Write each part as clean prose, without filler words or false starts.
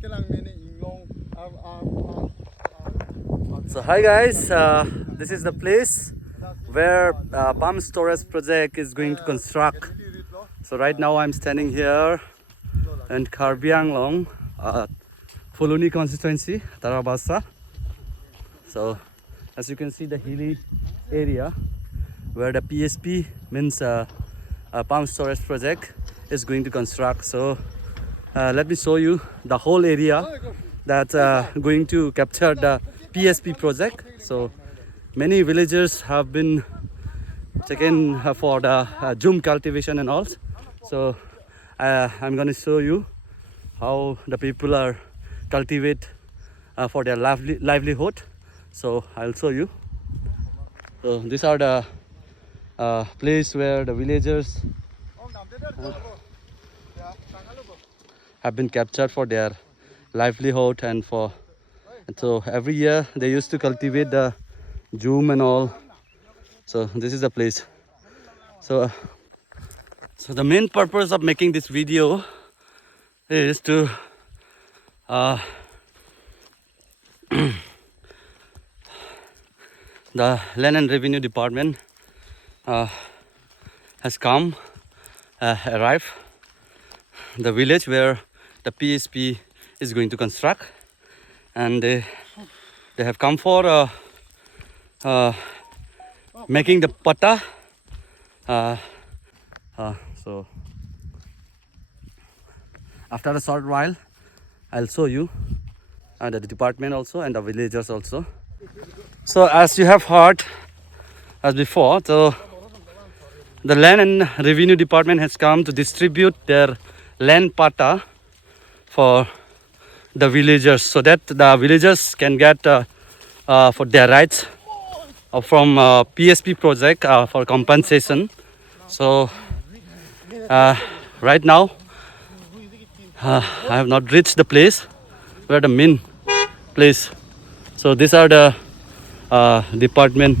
So hi guys, this is the place where pump storage project is going to construct. So right now I'm standing here in Karbi Anglong, Fuluni constituency, Tarabasa. So as you can see, the hilly area where the PSP means pump storage project is going to construct. So let me show you the whole area that's going to capture the PSP project. So many villagers have been taken for the zoom cultivation and all. So I'm going to show you how the people are cultivate for their livelihood. So I'll show you. So these are the place where the villagers have been captured for their livelihood and so every year they used to cultivate the zoom and all. So this is the place. So the main purpose of making this video is to the Land and Revenue Department has come arrive the village where the PSP is going to construct, and they have come for making the pata. So after a short while I'll show you the department also and the villagers also. So as you have heard as before, so the Land and Revenue Department has come to distribute their land pata for the villagers, so that the villagers can get for their rights from PSP project for compensation. So right now I have not reached the place where the main place. So these are the department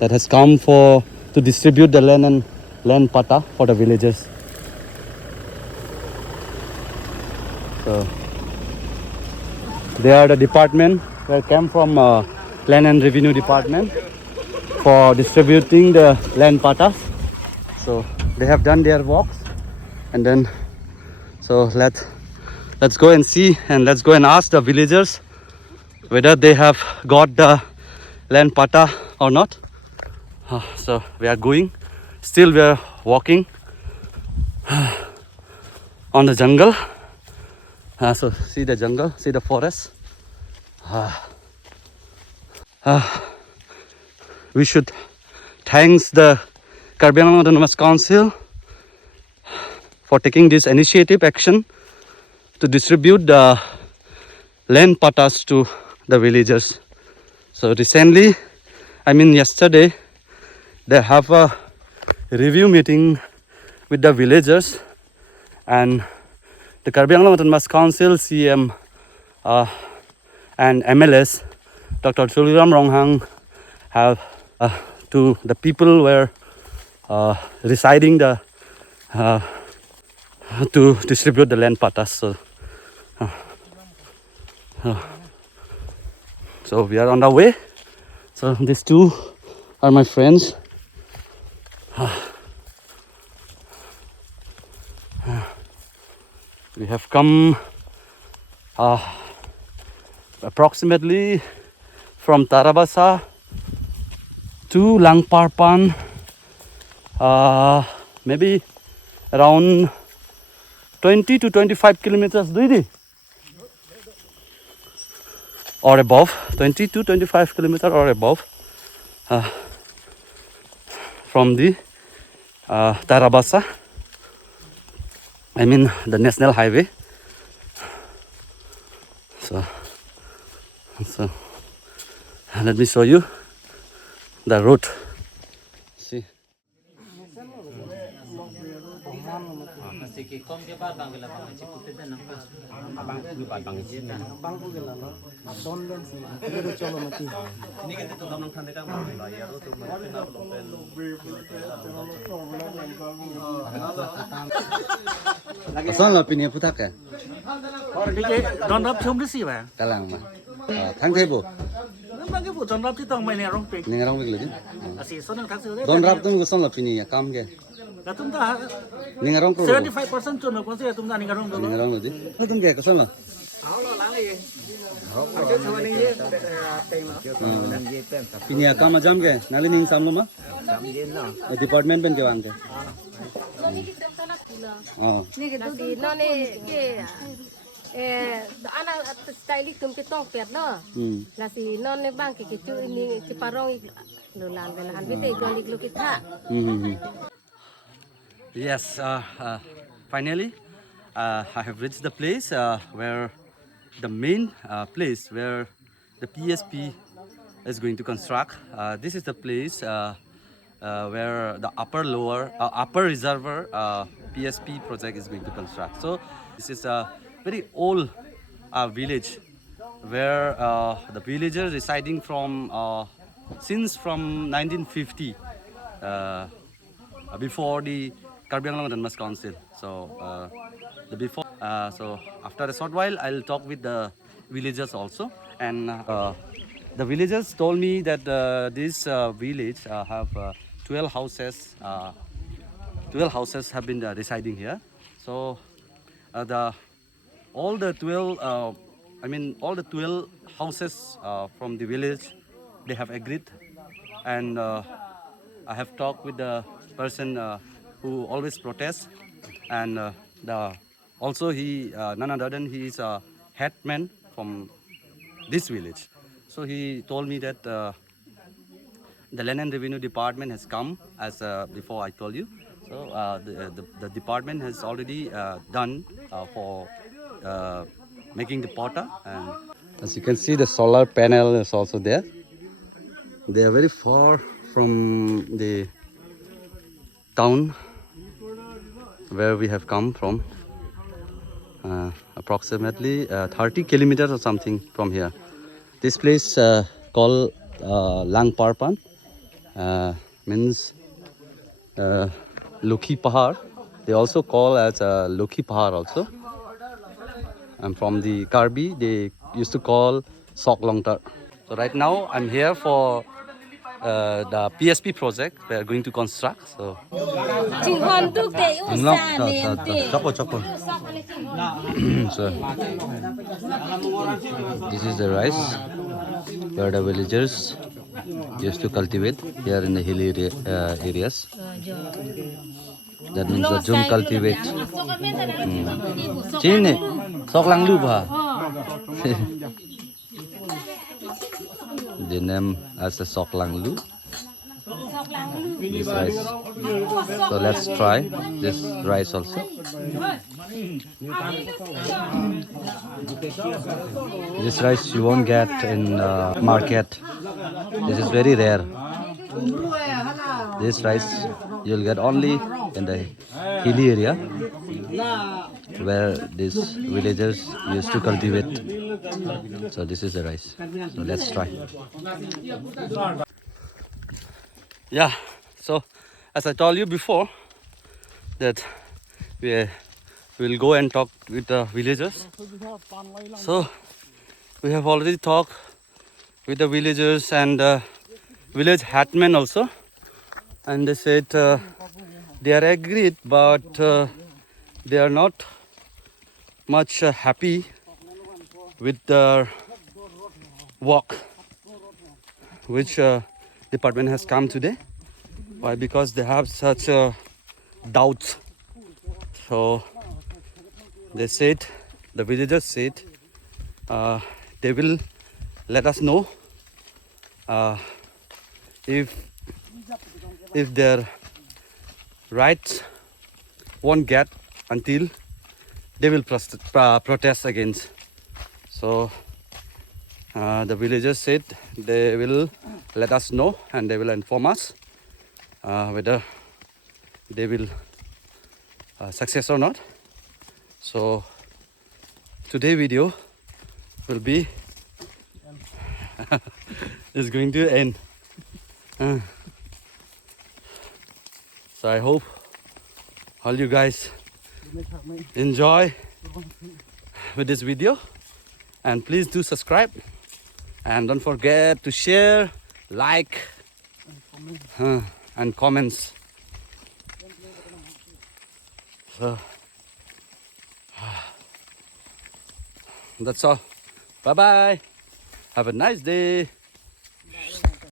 that has come for to distribute the land pata for the villagers. So they are the department where came from Land and Revenue Department for distributing the land patas. So they have done their works, and then so let's go and see, and let's go and ask the villagers whether they have got the land pata or not. So we are going, still we are walking on the jungle. So see the jungle, see the forest. We should thanks the Karbi Anglong Autonomous Council for taking this initiative action to distribute the land patas to the villagers. So recently, I mean yesterday, they have a review meeting with the villagers, and the Karbi Anglong Autonomous Council CM and MLS Dr. Chuliram Ronghang have to the people were residing the to distribute the land patas. So we are on our way. So these two are my friends. We have come approximately from Tarabasa to Langparpan, maybe around 20 to 25 kilometers or above, 20 to 25 kilometers or above from the Tarabasa, I mean the national highway. So let me show you the route. See. Son là pin phụ thắc à? Đónรับชมด้วยสิบ่ะ Cả làng mà. Thang thế bộ. นั่นบางทีผู้ดอนรับที่ต้องไปเนี่ยร้องเพลง Nên rong việc lưỡi. อาศัยส่วนหนึ่งทักเสือได้ Don rap tung son là pin ya cam ke. แล้วตุ้มตา Nên rong pro. 75% จนหนึ่งคนเสียตุ้มตานี่ก็ร้องตัว Nên rong lưỡi. Nó tung ke son là. เอาเราล้างเลยเอาเจ้าชาวนี้เต็มแล้ว Pin ya cam jam ke. Nali ning sam lo ma. Department pen ke wang ke. Nasi noni ke ana style tum ke tong pet no. Nasi noni bang ke cu ini ke parong lulan belahan bete golik lu kita. Yes, finally, I have reached the place where the main place where the PSP is going to construct. This is the place where the upper reservoir PSP project is going to construct. So this is a very old village where the villagers residing from since from 1950 before the Karbi Anglong Autonomous Council. So the before so after a short while I'll talk with the villagers also, and the villagers told me that this village have 12 houses. 12 houses have been residing here. So all the 12 houses from the village, they have agreed, and I have talked with the person who always protests, and also he none other than he is a headman from this village. So he told me that the Land and Revenue Department has come, as before I told you. So the department has already done for making the porta, and as you can see, the solar panel is also there. They are very far from the town where we have come from, approximately 30 kilometers or something from here. This place called Lang Parpan, means Lukhi Pahar. They also call as Lukhi Pahar also. And from the Karbi, they used to call Sok Longtar. So right now I'm here for the PSP project we are going to construct. So so this is the rice where the villagers used to cultivate here in the hilly areas. That means the Jum cultivate. Chine, Sok Lang Lu ba? The name as the Sok Lang Lu. This rice. So let's try this rice also. This rice you won't get in market. This is very rare. This rice you'll get only in the hilly area where these villagers used to cultivate. So this is the rice. So let's try. Yeah, so as I told you before that we will go and talk with the villagers. So we have already talked with the villagers and village hatmen also, and they said they are agreed, but they are not much happy with the work which department has come today. Why? Because they have such doubts. So they said, the villagers said, they will let us know if their rights won't get until they will protest against. So the villagers said they will let us know and they will inform us whether they will success or not. So today video will be is going to end. So I hope all you guys enjoy with this video, and please do subscribe and don't forget to share, like, and comments. So that's all. Bye bye. Have a nice day.